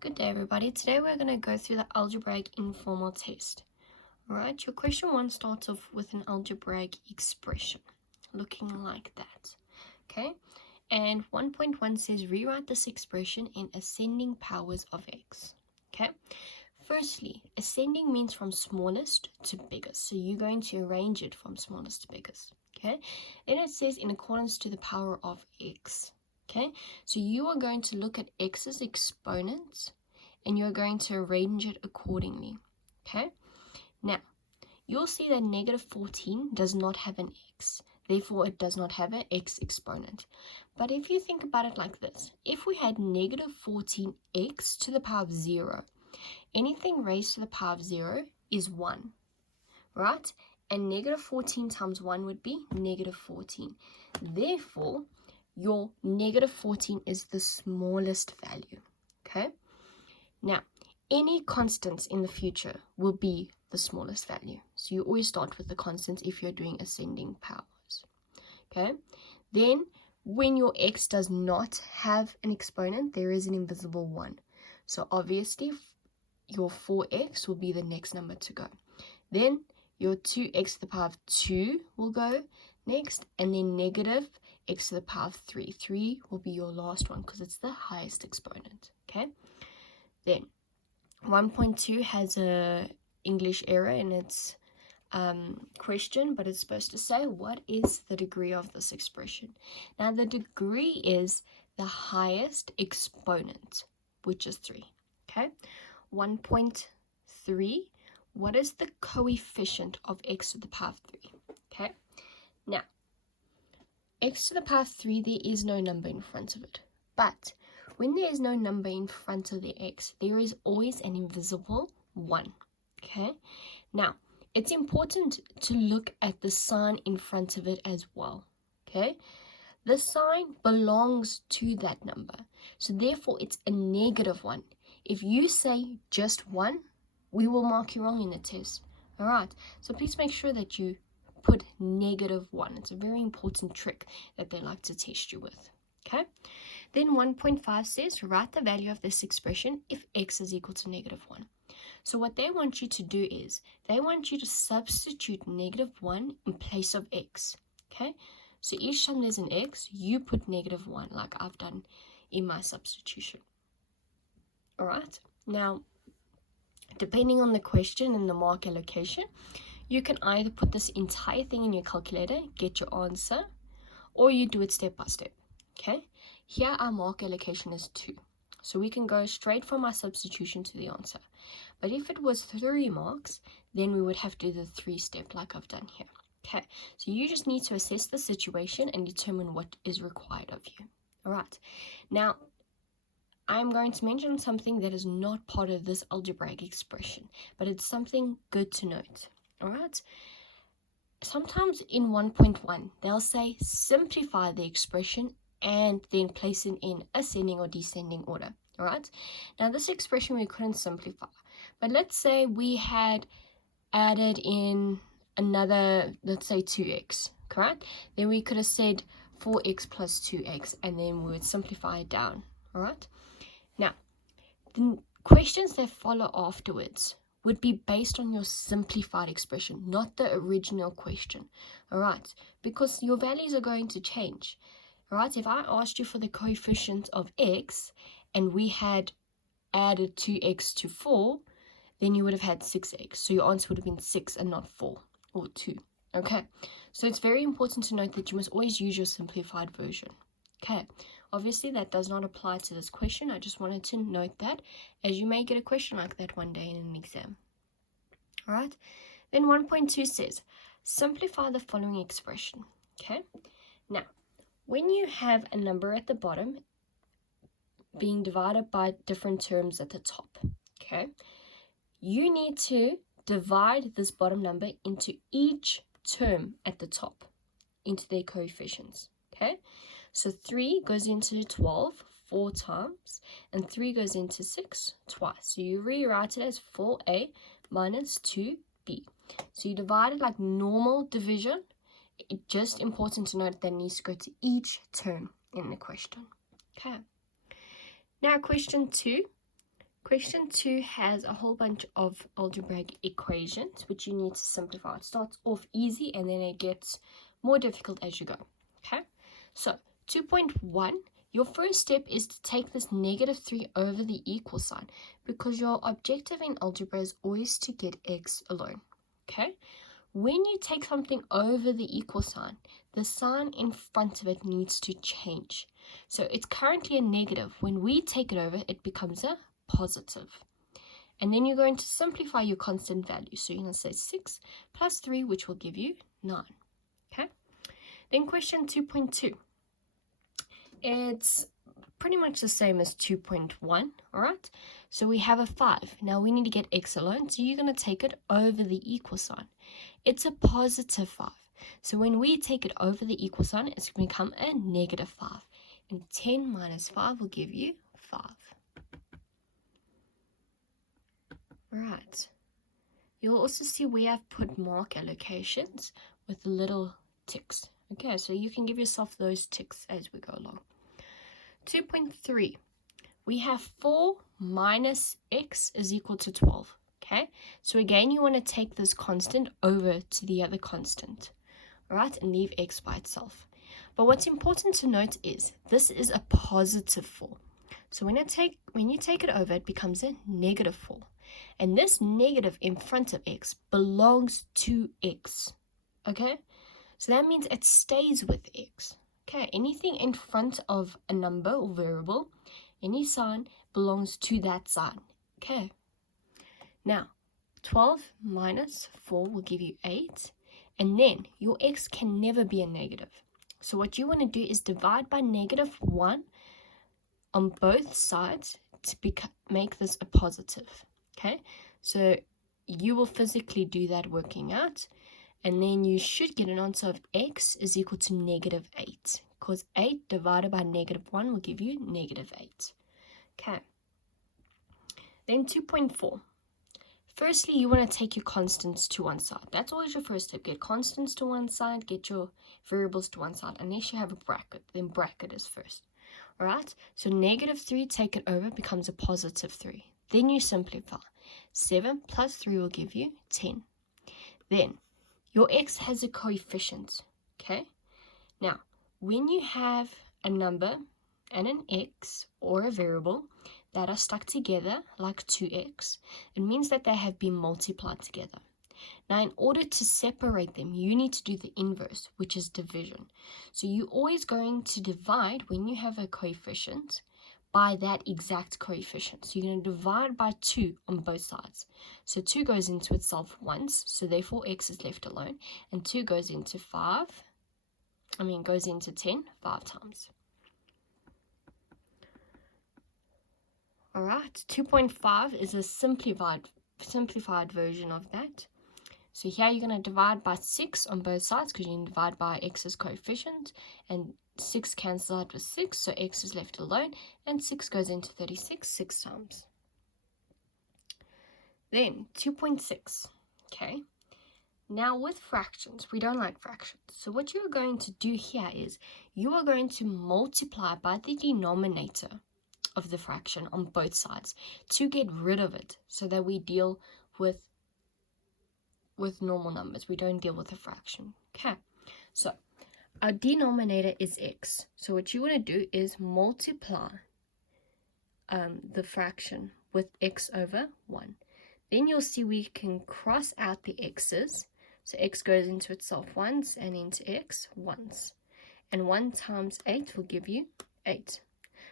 Good day, everybody. Today we're going to go through the algebraic informal test. Alright, your question 1 starts off with an algebraic expression looking like that. Okay, and 1.1 says rewrite this expression in ascending powers of x. Okay, firstly, ascending means from smallest to biggest, so you're going to arrange it from smallest to biggest. Okay, then it says in accordance to the power of x. Okay, so you are going to look at x's exponents and you're going to arrange it accordingly. Okay, now you'll see that negative 14 does not have an x, therefore it does not have an x exponent. But if you think about it like this, if we had negative 14x to the power of 0, anything raised to the power of 0 is 1, right? And negative 14 times 1 would be negative 14. Therefore, your negative 14 is the smallest value, okay? Now, any constants in the future will be the smallest value. So you always start with the constants if you're doing ascending powers, okay? Then, when your x does not have an exponent, there is an invisible 1. So obviously, your 4x will be the next number to go. Then, your 2x to the power of 2 will go next, and then negative x to the power of 3. 3 will be your last one because it's the highest exponent, okay? Then 1.2 has a English error in its question, but it's supposed to say what is the degree of this expression. Now the degree is the highest exponent, which is 3. Okay, 1.3, what is the coefficient of x to the power of 3? Okay, now x to the power of 3, there is no number in front of it, but when there is no number in front of the x, there is always an invisible 1, okay? Now, it's important to look at the sign in front of it as well, okay? The sign belongs to that number, so therefore it's a negative 1. If you say just 1, we will mark you wrong in the test, all right? So please make sure that you put negative 1. It's a very important trick that they like to test you with, okay? Then 1.5 says, write the value of this expression if x is equal to negative 1. So what they want you to do is, they want you to substitute negative 1 in place of x, okay? So each time there's an x, you put negative 1, like I've done in my substitution. All right, now, depending on the question and the mark allocation, you can either put this entire thing in your calculator, get your answer, or you do it step by step, okay? Here our mark allocation is 2. So we can go straight from our substitution to the answer. But if it was 3 marks, then we would have to do the 3-step like I've done here. Okay, so you just need to assess the situation and determine what is required of you. All right, now I'm going to mention something that is not part of this algebraic expression, but it's something good to note. All right, sometimes in 1.1, they'll say simplify the expression and then place it in ascending or descending order, all right? Now, this expression we couldn't simplify, but let's say we had added in another, let's say 2x, correct? Then we could have said 4x plus 2x, and then we would simplify it down, all right? Now, the questions that follow afterwards would be based on your simplified expression, not the original question, all right? Because your values are going to change. All right, if I asked you for the coefficient of x and we had added 2x to 4, then you would have had 6x. So your answer would have been 6 and not 4 or 2. Okay, so it's very important to note that you must always use your simplified version. Okay, obviously that does not apply to this question. I just wanted to note that, as you may get a question like that one day in an exam. All right, then 1.2 says, simplify the following expression. Okay, now, when you have a number at the bottom being divided by different terms at the top, okay, you need to divide this bottom number into each term at the top, into their coefficients, okay? So 3 goes into 12 4 times, and 3 goes into 6 twice. So you rewrite it as 4a minus 2b. So you divide it like normal division. It's just important to note that it needs to go to each term in the question. Okay. Now question 2, Question 2 has a whole bunch of algebraic equations which you need to simplify. It starts off easy and then it gets more difficult as you go. Okay, so 2.1, your first step is to take this -3 over the equal sign, because your objective in algebra is always to get x alone. Okay, when you take something over the equal sign, the sign in front of it needs to change. So it's currently a negative. When we take it over, it becomes a positive. And then you're going to simplify your constant value. So you're going to say 6 plus 3, which will give you 9. Okay. Then question 2.2. It's pretty much the same as 2.1, all right? So we have a 5. Now we need to get x alone, so you're going to take it over the equal sign. It's a positive 5. So when we take it over the equal sign, it's going to become a -5. And 10 minus 5 will give you 5. Right. You'll also see we have put mark allocations with little ticks. Okay, so you can give yourself those ticks as we go along. 2.3. We have 4 minus x is equal to 12. Okay, so again, you want to take this constant over to the other constant. All right, and leave x by itself. But what's important to note is this is a positive 4. So when you take it over, it becomes a -4. And this negative in front of x belongs to x. Okay? So that means it stays with x. Okay, anything in front of a number or variable, any sign belongs to that sign. Okay. Now, 12 minus 4 will give you 8. And then your x can never be a negative. So what you want to do is divide by -1 on both sides to make this a positive. Okay, so you will physically do that working out, and then you should get an answer of x is equal to -8, because 8 divided by -1 will give you -8. Okay, then 2.4. Firstly, you want to take your constants to one side. That's always your first step. Get constants to one side, get your variables to one side. Unless you have a bracket, then bracket is first. All right, so -3, take it over, becomes a +3. Then you simplify. 7 plus 3 will give you 10. Then your x has a coefficient. Okay, now when you have a number and an x or a variable that are stuck together like 2x, it means that they have been multiplied together. Now, in order to separate them, you need to do the inverse, which is division. So you're always going to divide when you have a coefficient by that exact coefficient. So you're going to divide by 2 on both sides. So 2 goes into itself once, so therefore x is left alone, and 2 goes into 10 5 times. All right, 2.5 is a simplified version of that. So here you're going to divide by 6 on both sides, because you can divide by x's coefficient, and 6 cancels out with 6, so x is left alone, and 6 goes into 36 6 times. Then 2.6, okay? Now with fractions, we don't like fractions. So what you're going to do here is you are going to multiply by the denominator of the fraction on both sides to get rid of it, so that we deal with normal numbers. We don't deal with a fraction. Okay, so our denominator is x. So what you want to do is multiply the fraction with x over 1. Then you'll see we can cross out the x's. So x goes into itself once and into x once. And 1 times 8 will give you 8.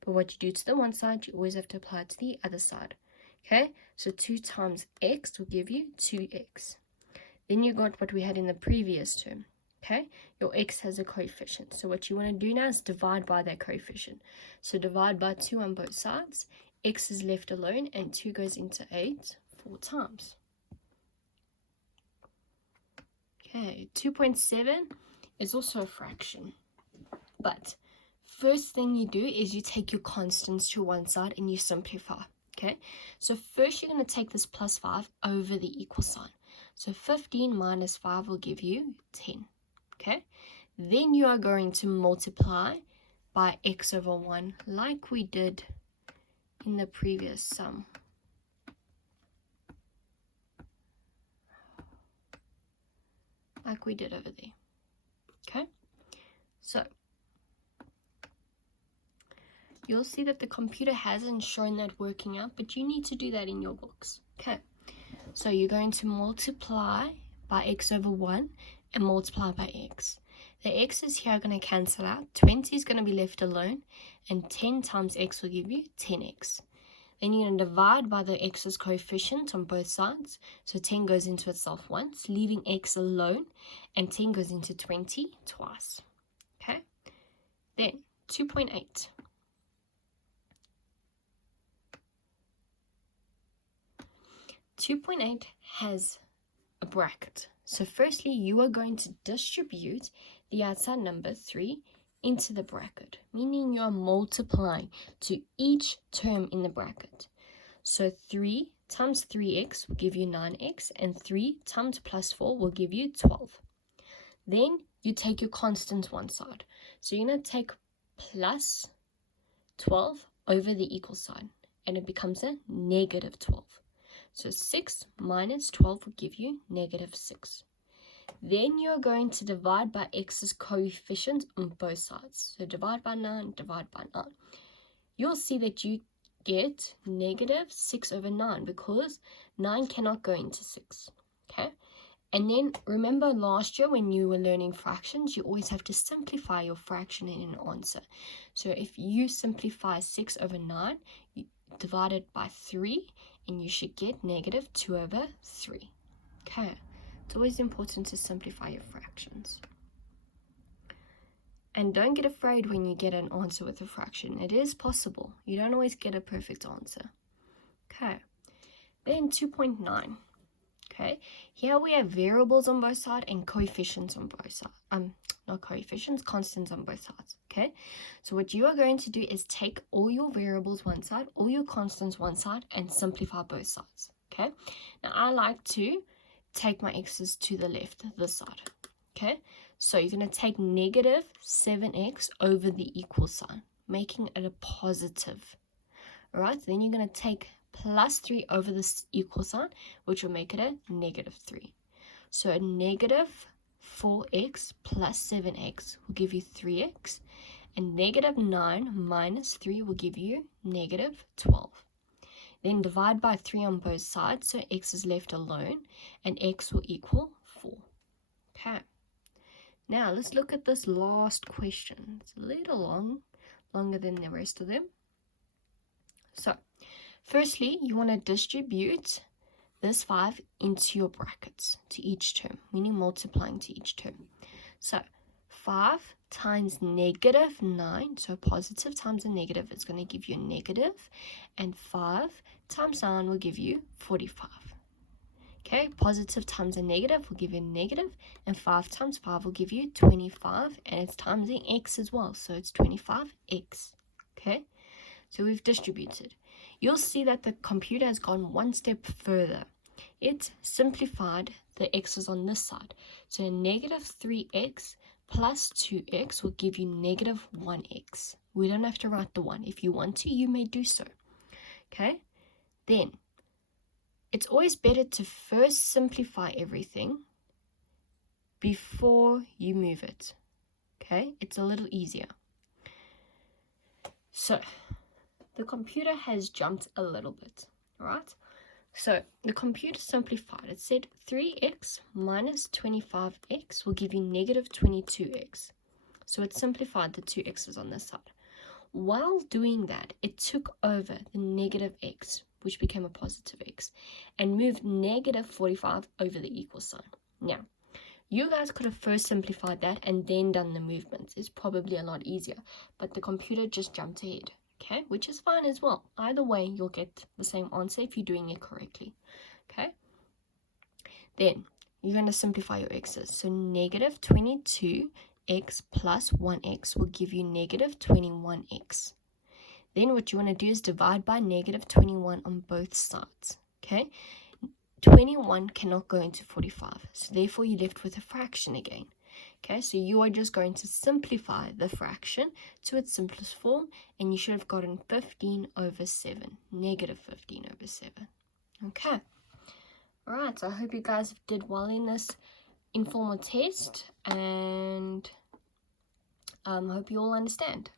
But what you do to the one side, you always have to apply it to the other side. Okay, so 2 times x will give you 2x. Then you got what we had in the previous term. Okay, your x has a coefficient. So what you want to do now is divide by that coefficient. So divide by 2 on both sides. X is left alone, and 2 goes into 8 4 times. Okay, 2.7 is also a fraction. But first thing you do is you take your constants to one side and you simplify. Okay, so first you're going to take this +5 over the equal sign. So 15 minus 5 will give you 10. Okay, then you are going to multiply by x over 1 like we did in the previous sum. like we did over there. Okay, so you'll see that the computer hasn't shown that working out, but you need to do that in your books. Okay, so you're going to multiply by x over 1 and multiply by x. The x's here are going to cancel out. 20 is going to be left alone, and 10 times x will give you 10x. Then you're going to divide by the x's coefficient on both sides. So 10 goes into itself once, leaving x alone, and 10 goes into 20 twice. Okay? Then 2.8. .8 has a bracket. So firstly, you are going to distribute the outside number 3 into the bracket, meaning you are multiplying to each term in the bracket. So 3 times 3x will give you 9x, and 3 times plus 4 will give you 12. Then you take your constants one side. So you're going to take plus 12 over the equal sign, and it becomes a negative 12. So 6 minus 12 will give you negative 6. Then you're going to divide by x's coefficient on both sides. So divide by 9, divide by 9. You'll see that you get negative 6 over 9 because 9 cannot go into 6. Okay? And then remember last year when you were learning fractions, you always have to simplify your fraction in an answer. So if you simplify 6 over 9, you divide it by 3, and you should get negative 2 over 3. Okay? It's always important to simplify your fractions. And don't get afraid when you get an answer with a fraction. It is possible. You don't always get a perfect answer. Okay. Then 2.9. Okay. Here we have variables on both sides and coefficients on both sides. Not coefficients, constants on both sides. Okay. So what you are going to do is take all your variables one side, all your constants one side, and simplify both sides. Okay. Now I like to take my x's to the left, this side. Okay, so you're going to take negative 7x over the equal sign, making it a positive. All right, then you're going to take plus 3 over this equal sign, which will make it a negative 3. So a negative 4x plus 7x will give you 3x, and negative 9 minus 3 will give you negative 12. Then divide by 3 on both sides, so x is left alone, and x will equal 4. Okay. Now, let's look at this last question. It's a little longer than the rest of them. So, firstly, you want to distribute this 5 into your brackets to each term, meaning multiplying to each term. So, 5 times negative 9, so positive times a negative is going to give you a negative, and 5 times 9 will give you 45. Okay, positive times a negative will give you a negative, and 5 times 5 will give you 25, and it's times the x as well, so it's 25x. Okay, so we've distributed. You'll see that the computer has gone one step further. It simplified the x's on this side. So negative 3x plus 2x will give you negative 1x. We don't have to write the 1. If you want to, you may do so. Okay, then it's always better to first simplify everything before you move it. Okay, it's a little easier. So the computer has jumped a little bit, right? So the computer simplified. It said 3x minus 25x will give you negative 22x. So it simplified the two x's on this side. While doing that, it took over the negative x, which became a positive x, and moved negative 45 over the equal sign. Now, you guys could have first simplified that and then done the movements. It's probably a lot easier, but the computer just jumped ahead. Okay, which is fine as well. Either way, you'll get the same answer if you're doing it correctly. Okay, then you're going to simplify your x's. So negative 22x plus 1x will give you negative 21x. Then what you want to do is divide by negative 21 on both sides. Okay, 21 cannot go into 45, so therefore you're left with a fraction again. Okay, so you are just going to simplify the fraction to its simplest form, and you should have gotten 15 over 7, negative 15 over 7. Okay, alright, so I hope you guys did well in this informal test, and hope you all understand.